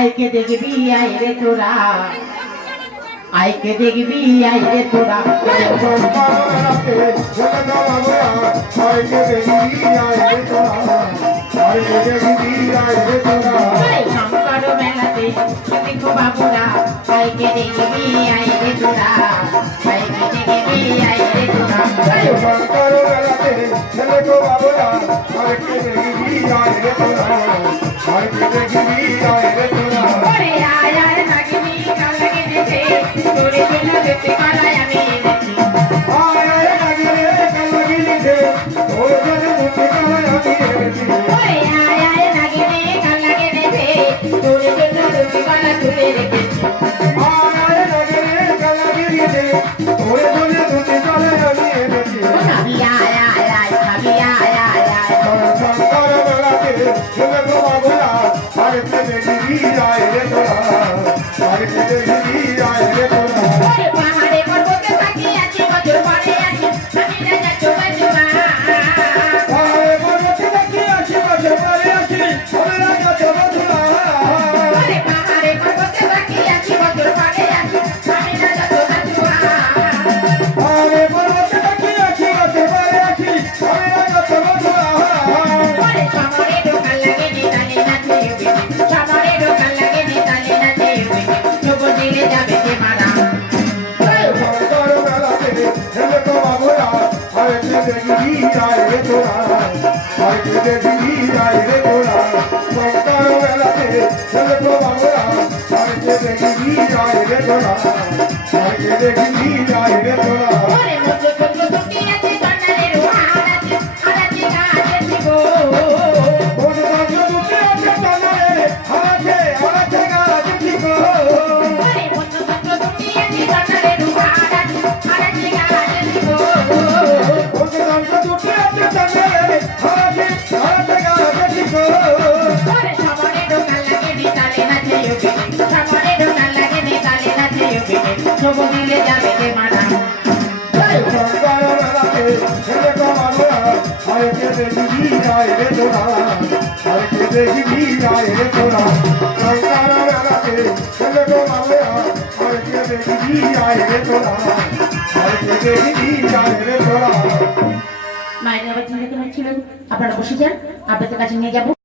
আইকে দেখবি আই রে তোরা আইকে দেখবি আই রে তোরা শঙ্কর মেলাতে দেখো বাবুরা আইকে দেখবি আই রে তোরা আইকে দেখবি আই রে তোরা শঙ্কর মেলাতে দেখো বাবুরা আইকে দেখবি আই রে তোরা আইকে দেখবি আই রে তোরা ওরে আয় আয় নাগিনী কাল লাগে দেখে তোরে বেলা দেখতে কালাই আমি দেখি আয় আয় নাগিনী কাল লাগে দেখে তোরে বেলা দেখতে কালাই আমি দেখি ওরে আয় আয় নাগিনী কাল লাগে দেখে তোরে বেলা দেখতে কালাই তুলে রেখেছি আয় আয় নাগিনী কাল লাগে দেখে তোরে বেলা দেখতে কালাই আমি দেখি খাবি আয় আয় আয় খাবি আয় আয় আয় শঙ্কর মেলাতে দেখো বাবুরা আইকে দেখবি আই রে তোরা আইকে দেখবি আই রে তোরা ওরে পাহাড়ে পর্বতে থাকি আছি বছর পরে আছি আমি না যাচ্ছ বাজুয়া আয় পর্বতে দেখি আসি বছর পরে আসি ওরা কত বন্ধুরা ওরে পাহাড়ে পর্বতে থাকি আছি বছর পরে আছি আমি না যাচ্ছ বাজুয়া আরে পর্বতে দেখি আসি বছর পরে আসি ওরা কত বন্ধুরা ওরে সমরে দোকান লাগে নিতালে নাচে উঠে সমরে দোকান লাগে নিতালে নাচে উঠে যোগ দিলে যাবে যে মারা শঙ্কর মেলাতে দেখো বাবুরা আইকে দেখবি আই রে তোরা আইকে দেখবি আই রে তোরা শঙ্কর মেলাতে দেখো বাবুরা আইকে দেখবি আই রে তোরা আইকে দেখবি আই রে তোরা ওরে মধ্য চন্দ্র দুটি আছে কন্যালের হার আছে আরাজি গাছে শিবো বন্ধু বান্ধব দুটি আছে তানারে আছে আছে গাছে ঠিকো ওরে মধ্য চন্দ্র দুটি আছে কন্যালের হার আছে আরাজি গাছে শিবো বন্ধু বান্ধব দুটি আছে তানারে আছে গাছে ঠিকো ওরে সমরে দোকান লাগে নিতালে নাচে উঠে সমরে দোকান লাগে নিতালে নাচে উঠে যোগ দিলে যাবে যে মারা শঙ্কর মেলাতে দেখো বাবুরা আইকে দেখবি আই রে তোরা আইকে দেখবি আই রে তোরা শঙ্কর মেলাতে দেখো বাবুরা আইকে দেখবি আই রে তোরা আইকে দেখবি আই রে তোরা মায়ের আবার চিন্তা কেমন ছিল আপনারা বসে যান আপনাদের কাছে নিয়ে যাবো